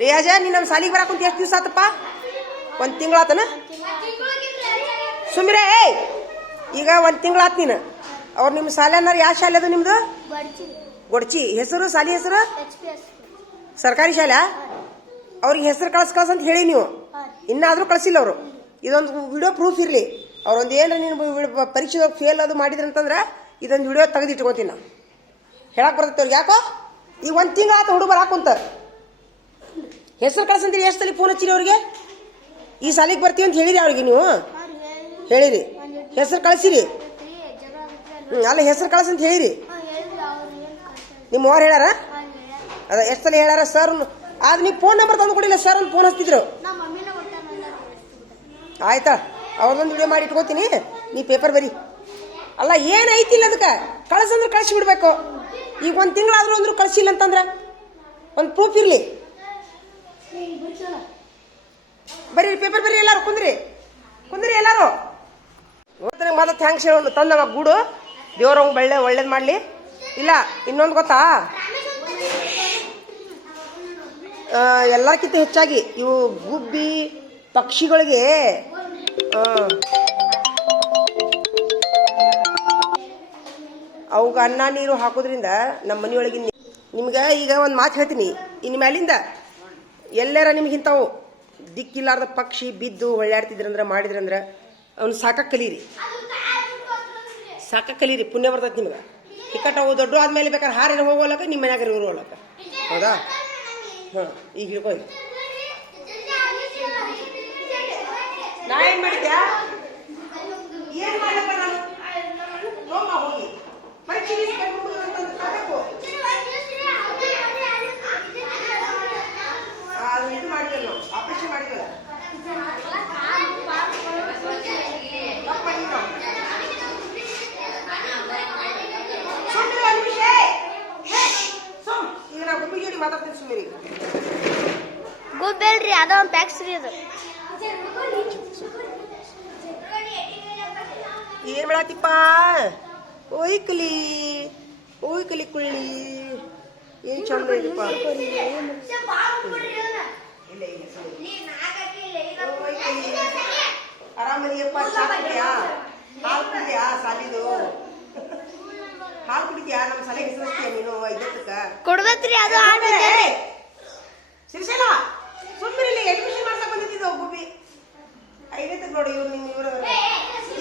ರಿಯಾಜ ನೀ ನಮ್ಮ ಸಾಲಿಗೆ ಬರಾಕುಂತ ಎಷ್ಟು ದಿವಸ ಆತಪ್ಪ? ಒಂದು ತಿಂಗಳಾತನ? ಸುಮ್ರೆ ಈಗ ಒಂದು ತಿಂಗಳಾತ್ ನೀನು. ಅವ್ರು ನಿಮ್ಮ ಶಾಲೆ ಅನ್ನಾರ ಯಾವ ಶಾಲೆ ಅದು ನಿಮ್ದು? ಗೊಡ್ಚಿ. ಹೆಸರು ಶಾಲೆ ಹೆಸರು? ಸರ್ಕಾರಿ ಶಾಲೆ. ಅವ್ರಿಗೆ ಹೆಸರು ಕಳ್ಸ ಅಂತ ಹೇಳಿ ನೀವು ಇನ್ನಾದ್ರೂ ಕಳ್ಸಿಲ್ಲ ಅವರು. ಇದೊಂದು ವಿಡಿಯೋ ಪ್ರೂಫ್ ಇರಲಿ. ಅವ್ರೊಂದು ಏನ್ರ ನೀನು ಪರೀಕ್ಷೆ ಫೇಲ್ ಅದು ಮಾಡಿದ್ರಂತಂದ್ರೆ ಇದೊಂದು ವಿಡಿಯೋ ತೆಗೆದು ಇಟ್ಕೊತೀನಿ ನಾವು. ಹೇಳಕ್ ಬರ್ತೈತೆ ಅವ್ರಿಗೆ. ಯಾಕೋ ಈಗ ಒಂದು ತಿಂಗಳಾತ ಹುಡುಗ ಬರಾಕುಂತ ಹೆಸರು ಕಳ್ಸಂತೀರಿ. ಎಷ್ಟು ಸಲ ಫೋನ್ ಹಚ್ಚಿರಿ ಅವ್ರಿಗೆ? ಈ ಸಾಲಿಗೆ ಬರ್ತೀವಿ ಅಂತ ಹೇಳಿರಿ ಅವ್ರಿಗೆ ನೀವು? ಹೇಳಿರಿ. ಹೆಸರು ಕಳಿಸಿರಿ? ಅಲ್ಲ ಹೆಸರು ಕಳ್ಸಂತ ಹೇಳಿರಿ. ನಿಮ್ಮ ಅವ್ರು ಹೇಳ್ಯಾರ? ಅದ ಎಷ್ಟು ಸಲ ಹೇಳ್ಯಾರ ಸರ್? ಆದ್ರೆ ನೀವು ಫೋನ್ ನಂಬರ್ ತಂದು ಕೊಡಿಲ್ಲ ಸರ್ ಒಂದು ಫೋನ್ ಹಚ್ತಿದ್ರು. ಆಯ್ತಾ, ಅವ್ರದೊಂದು ವಿಡಿಯೋ ಮಾಡಿ ಇಟ್ಕೋತೀನಿ. ನೀ ಪೇಪರ್ ಬರಿ. ಅಲ್ಲ ಏನೈತಿಲ್ಲ ಅದಕ್ಕೆ ಕಳ್ಸಂದ್ರೆ ಕಳಿಸಿ ಬಿಡ್ಬೇಕು. ಈಗ ಒಂದು ತಿಂಗಳಾದ್ರೂ ಅಂದ್ರೂ ಕಳಿಸಿಲ್ಲ ಅಂತಂದ್ರೆ ಒಂದು ಪ್ರೂಫ್ ಇರಲಿ. ಬರೀ ಪೇಪರ್ ಬರೀ ಎಲ್ಲಾರು. ಕುಂದ್ರಿ ಎಲ್ಲಾರು. ನೋಡ್ತಾನೆ ಮಾತ್ರ ಥ್ಯಾಂಕ್ಸ್ ಹೇಳೋಣ ತಂದವ ಗೂಡು. ದೇವ್ರಂಗೆ ಒಳ್ಳೇದು ಮಾಡಲಿ. ಇಲ್ಲ ಇನ್ನೊಂದು ಗೊತ್ತಾ, ಎಲ್ಲಕ್ಕಿಂತ ಹೆಚ್ಚಾಗಿ ಇವು ಗುಬ್ಬಿ ಪಕ್ಷಿಗಳಿಗೆ ಅವಾಗ ಅನ್ನ ನೀರು ಹಾಕೋದ್ರಿಂದ ನಮ್ಮ ಮನೆಯೊಳಗಿನ ನಿಮ್ಗೆ ಈಗ ಒಂದು ಮಾತು ಹೇಳ್ತೀನಿ. ಇನ್ನು ಮ್ಯಾಲಿಂದ ಎಲ್ಲಾರ ನಿಮ್ಗಿಂತಾವು ದಿಕ್ಕಿಲ್ಲಾರ್ದ ಪಕ್ಷಿ ಬಿದ್ದು ಒಳ್ಳಾಡ್ತಿದ್ರಂದ್ರೆ ಮಾಡಿದ್ರಂದ್ರೆ ಅವ್ನು ಸಾಕಕ್ಕೆ ಕಲೀರಿ. ಪುಣ್ಯ ಬರ್ತೈತಿ ನಿಮ್ಗೆ. ಟಿಕಟ್ ಅವು ದೊಡ್ಡ ಆದ್ಮೇಲೆ ಬೇಕಾದ್ರೆ ಹಾರೇನು ಹೋಗೋಲಕ್ಕ ನಿಮ್ಮ ಮನ್ಯಾಗ ಇವರು ಹೋಗ್ಲಕ್ಕ. ಹೌದಾ? ಹಾಂ, ಈಗ ಹಿಡ್ಕೊ. ನಾ ಏನು ಮಾಡಿದ್ಯಾ? ಏನು ಮಾಡಪ್ಪ ನಾನು? ಹೋಗಿ ಪರೀಕ್ಷೆ ಇದು ಮಾಡಿದ್ವಿ ನಾವು, ಆಪರೇಷನ್ ಮಾಡಿದ್ವಲ್ಲ. ಈಗ ನಾ ಗುಬ್ಬಿ ಜೋಡಿ ಮಾತಾಡ್ತೀನಿ ಸುಮ್ಮನೆ. ಗುಬ್ಬೆಲ್ರಿ ಅದ ಒಂದು ಪ್ಯಾಕ್ಸ್ ರೀ. ಅದು ಏನ್ ಮಾಡತ್ತಿಪ್ಪ? ಓಯ್ಕಲಿ ಕುಳ್ಳಿ ಏನ್ ಚಂದ ಇದಪ್ಪ. ಆರಾಮದಿಯಪ್ಪ? ಚಾ ಕುಡಿದ್ಯಾ? ಹಾಲು ಕುಡಿದ್ಯಾ? ಸಾಲಿದು ಹಾಲು ಕುಡಿದ್ಯಾ? ನಮ್ಮ ಶಾಲೆಗೆ ಹೆಸರಿಸ್ತೀಯ ನೀನು? ಐದತ್ತಕ್ಕ ಕೊಡ್ಬೇಕ್ರಿ. ಅದು ಶಿರ್ಷೇನ ಸುಮ್ಮನೆ ಇಲ್ಲಿ ಅಡ್ಮಿಷನ್ ಮಾಡ್ಸಕ್ ಬಂದಿದ್ದು ಗುಬ್ಬಿ. ಐದತ್ತಕ್ಕೆ ನೋಡಿ ಇವ್ರು ಇವರು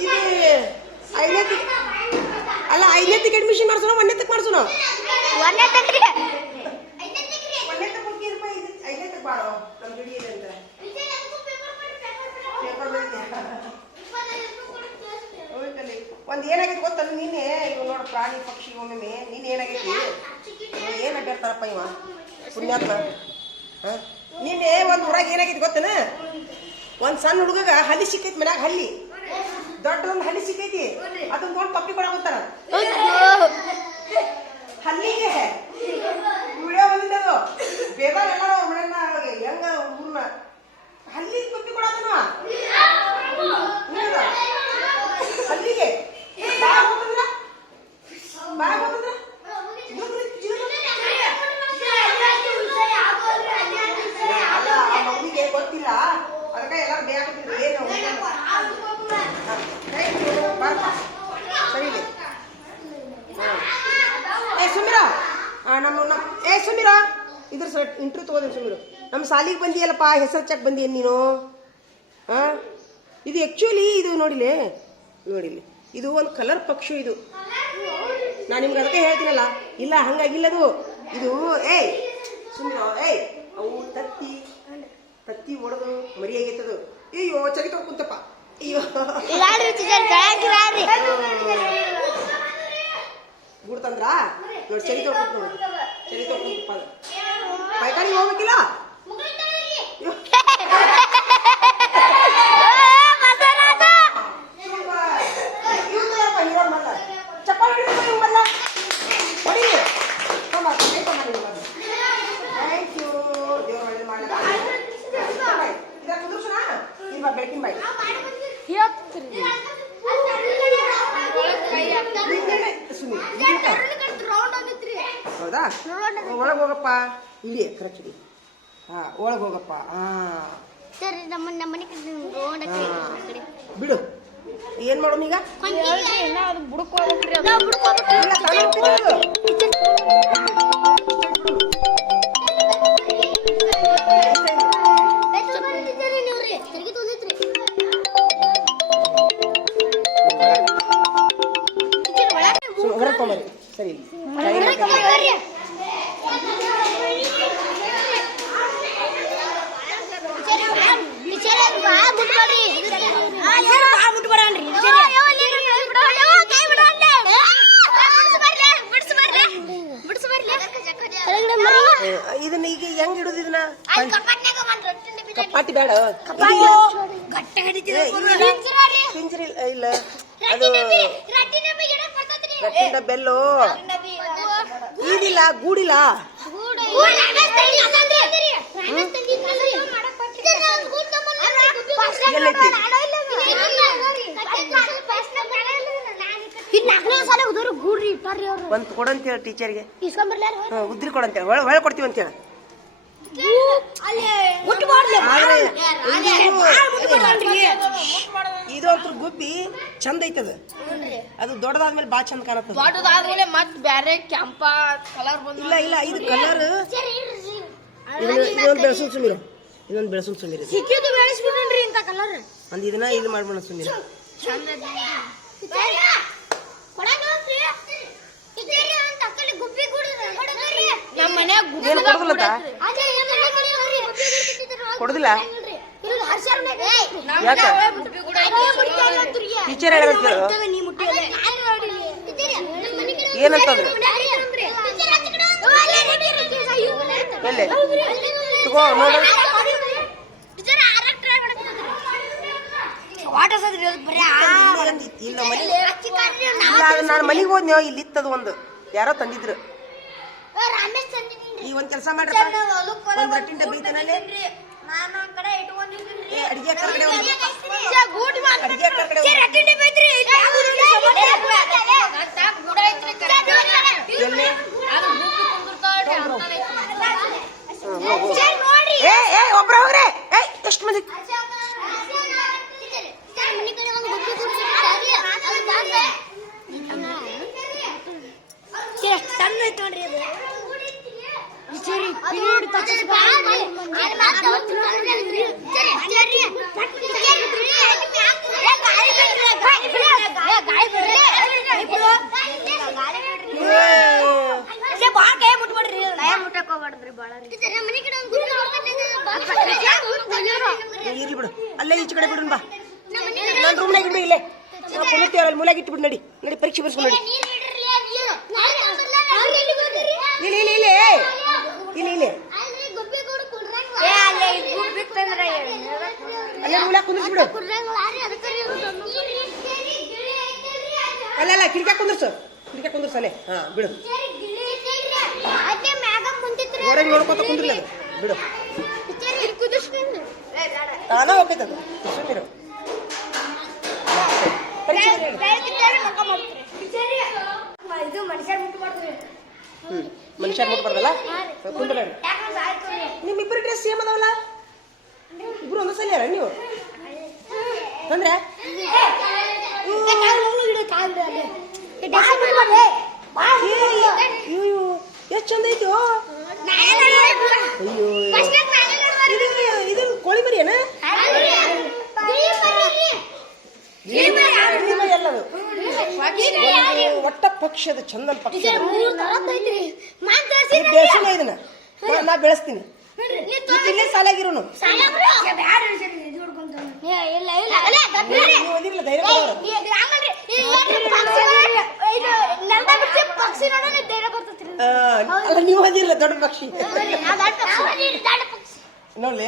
ಇದು ಐದತ್ತಕ್ಕೆ ಅಲ್ಲ, ಐದತ್ತಕ್ಕೆ ಅಡ್ಮಿಷನ್ ಮಾಡ್ಸೋಣ ಒಂದತ್ತಕ್ಕೆ ಮಾಡ್ಸೋಣ? ಒಂದತ್ತಕ್ಕೆ ಐದತ್ತಕ್ಕೆ ಬಾರೋ ನಮ್ಮ ಜೋಡಿ ಇದೆ ಅಂತ ಪೇಪರ್ ಒಂದು ಏನಾಗೈತಿ ಗೊತ್ತ ನಿನ್ನೆ? ಇವ್ ನೋಡ ಪ್ರಾಣಿ ಪಕ್ಷಿ ಒಮ್ಮೆ ನೀನ್ ಏನಾಗೈತಿ? ಏನ್ ಅಡ್ಡಾಡ್ತಾರಪ್ಪ ಇವ ಪುಣ್ಯಾತ್ಮ. ನಿನ್ನೆ ಒಂದು ಊರಾಗ ಏನಾಗೈತಿ ಗೊತ್ತನ? ಒಂದ್ ಸಣ್ಣ ಹುಡುಗಗ ಹಲ್ಲಿ ಸಿಕ್ಕೈತಿ ಮನ್ಯಾಗ. ಹಲ್ಲಿ ದೊಡ್ಡದೊಂದು ಹಲ್ಲಿ ಸಿಕ್ಕೈತಿ. ಅದನ್ನ ನೋಡಿ ಪಪ್ಪಿ ಕೊಡಾಕತ್ತಾರ. ಹಲ್ಲಿಗೆ ವಿಡಿಯೋ ಬಂದಿದ್ದದು. ಬೇಗ ಎಲ್ಲ ಮನೆಯನ್ನ ಹೆಂಗ ಊರ್ನ ಹಲ್ಲಿ ಪಪ್ಪಿ ಕೊಡಾತನ ಹಲ್ಲಿಗೆ ಮಗುವಿಗೆ ಗೊತ್ತಿಲ್ಲ. ಅದಕ್ಕೆ ಎಲ್ಲಾರು ಬೇಕಾಗ್ತಿದ್ರು. ಏನು ಸರಿ ಸುಮಿರ ಸುಮಿರ ಇದ್ರ ಇಂಟರ್ವ್ಯೂ ತಗೋದ್ರಿ. ಸುಮಿರು ನಮ್ಮ ಸಾಲಿಗೆ ಬಂದಿಯಲ್ಲಪ್ಪ, ಹೆಸರು ಚೆಕ್ ಬಂದಿಯೇನು ನೀನು? ಇದು ಆ್ಯಕ್ಚುಲಿ ಇದು ನೋಡಿಲಿ ಇದು ಒಂದು ಕಲರ್ ಪಕ್ಷಿ. ಇದು ನಾನು ನಿಮ್ಗೆ ಅದಕ್ಕೆ ಹೇಳ್ತೀನಲ್ಲ. ಇಲ್ಲ ಹಂಗಾಗಿಲ್ಲದು. ಇದು ಸುಮಿರ ಅವು ತತ್ತಿ ಒಡೆದು ಮರಿಯಾಗೈತದು. ಅಯ್ಯೋ ಚರಿ ತಗೊಂಡು ಕುಂತಪ್ಪ. ಅಯ್ಯೋ ಗುಡ್ತಂದ್ರ ನೋಡಿ ಚರಿ ತಗೊಂಡು ನೋಡಿ. ಚರಿ ತಗೊಂಡು ಪೈಕಾನಿಗೆ ಹೋಗ್ಬೇಕಿಲ್ಲ. ಬೆಳಕಿನ ಬಾಯಿ ಹೌದಾ? ಒಳಗೆ ಹೋಗಪ್ಪ. ಇಲ್ಲಿ ಕರೆಕ್ಟ್ ಹಾ ಒಳಗೆ ಹೋಗಪ್ಪ. ಹಾ ಸರ್ ನಮ್ಮ ಮನೆ ಕಡೆ ಬಿಡು. ಏನ್ ಮಾಡೋಣ ಈಗ? ಹೊರಗೆ ತೊಗೊಂಬರಿ. ಸರಿ ಇದನ್ನ ಈಗ ಹೆಂಗ್ ಇಡುದು? ಇದನ್ನ ಕಪ್ಪಾಟಿ ಬೇಡ, ಪಿಂಜರ ಇಲ್ಲ. ಅದು ರಟ್ಟಿನ ಬೆಲ್ಲು ಈದಿಲ್ಲ, ಗೂಡಿಲ್ಲ. ಎಲ್ಲೈತಿ? ಬಂದ್ ಕೊಡಂತೇಳಿ ಟೀಚರ್ಗೆ, ಉದ್ರಿ ಕೊಡಂತೇಳಿ, ಹೊಳೆ ಕೊಡ್ತೀವಿ ಅಂತೇಳಿ. ಇದು ಅಂತೂ ಗುಬ್ಬಿ ಚಂದ ಐತದ. ಅದು ದೊಡ್ಡದಾದ್ಮೇಲೆ ಬಾ ಚಂದ ಕಾಣತ್ತದ. ದೊಡ್ಡದಾದ್ಮೇಲೆ ಮತ್ ಬ್ಯಾರೆ ಕೆಂಪ ಕಲರ್ ಬಂದ. ಇಲ್ಲ ಇಲ್ಲ, ಇದು ಕಲರ್ ಇದೊಂದು ಬೆಳೆಸೋನ್ ಸುಮೀರು, ಇದೊಂದು ಬೆಳೆಸೋನ್ ಸುಮೀರು. ಸಿಕ್ಕಿದ್ದು ಬೆಳೆಸ್ಬಿಡ್ರಿ ಇಂತ ಕಲರ್. ಒಂದ್ ಇದನ್ನ ಇದು ಮಾಡ್ಬೋಣ ಸುಮೀರು. ನಮ್ಮ ಮನ್ಯಾಗ ಏನು ಕೊಡುದಿಲ್ಲ? ಕೊಡುದಿಲ್ಲ? ಯಾಕ? ಟೀಚರ್ ಹೇಳಬೇಕು ಏನಂತಂದ್ರೆ ಎಲ್ಲಿ ತಗೋ ನೋಡು. ಇಲ್ಲ ನಾನು ಮನೆಗೆ ಹೋದ್ನೋ, ಇಲ್ಲಿ ಇತ್ತದು ಒಂದು ಯಾರೋ ತಂದಿದ್ರು. ಈ ಒಂದ್ ಕೆಲಸ ಮಾಡ್ರಪ್ಪ, ಒಂದ್ ರಟ್ಟಿನ ಡಬ್ಬಿ ಐತನಲ್ಲಿ ಅಡಿಗೆ ಕರ್ಗಡೆ ಅಡಿಗೆ ಕರ್ಗಡೆ ಎಲ್ಲಿ ಒಬ್ರ ಹೋಗ್ರೆ ಎಷ್ಟು ಮಂದಿ? ಸಣ್ಣ ಐತ್ ನೋಡ್ರಿ ಅದು. ಇರ್ಲಿ ಬಿಡು, ಅಲ್ಲೇ ಈಚೆ ಕಡೆ ಬಿಡು. ಬಾ ನಾನು ರೂಮ್ನಾಗ ಇಡ್ಬಿ, ಇಲ್ಲೇ ಅಲ್ಲಿ ಮೂಲಾಗಿ ಇಟ್ಬಿಡು. ನಡಿ ನಡಿ, ಪರೀಕ್ಷೆ ಬರ್ಸ್ಕೊಂಡು ನಡಿ. ಇಲ್ಲಿ ಇಲ್ಲಿ ಇಲ್ಲಿ ಇಲ್ಲಿ ಇಲ್ಲಿ ಅಲ್ಲೇ ಮೂಲ ಕುಂದಿರ್ಸ್ಬಿಡು. ಅಲ್ಲ ಅಲ್ಲ, ಕಿಡಿಕ ಕುಂದಿರ್ಸು, ಕಿಡಿಕ ಕುಂದಿರ್ಸು ಅಲ್ಲೇ. ಹಾ ಬಿಡು, ಹೊರಗೆ ನೋಡ್ಕೊತ ಕುಂದಿರ್ಲಿ ಅದು. ಬಿಡು, ತಾನ ಹೋಗ್ತೈತದು. ಸುಮ್ಮನಿರು. ಮನುಷ್ಯ ಮುಟ್ಬಾರ್ದಲ್ಲ, ಕುಂದ್ರ. ನಿಮ್ಮಿಬ್ಬರು ಡ್ರೆಸ್ ಸೇಮ್ ಅದಾವಲ್ಲ, ಇಬ್ರು ಒಂದ ಸಲ ನೀವು ಅಂದ್ರೆ ಎಷ್ಟು ಚಂದ ಐತಿ. ಅಯ್ಯೋ, ಇದು ಕೋಳಿ ಮರಿ ಏನ? ಎಲ್ಲದು ಒಟ್ಟ ಪಕ್ಷದ ಚಂದನ್ ಪಕ್ಷ. ಬೆಳೆಸೋಣ ಇದನ್ನ, ನಾ ಬೆಳೆಸ್ತೀನಿ. ಇಲ್ಲೇ ಸಾಲಾಗಿರೋನು ಓದಿರ್ಲ ಧೈರ್ಯ. ಅಲ್ಲ, ನೀವು ಓದಿರ್ಲ ದೊಡ್ಡ ಪಕ್ಷಿ ನೋಡ್ಲಿ.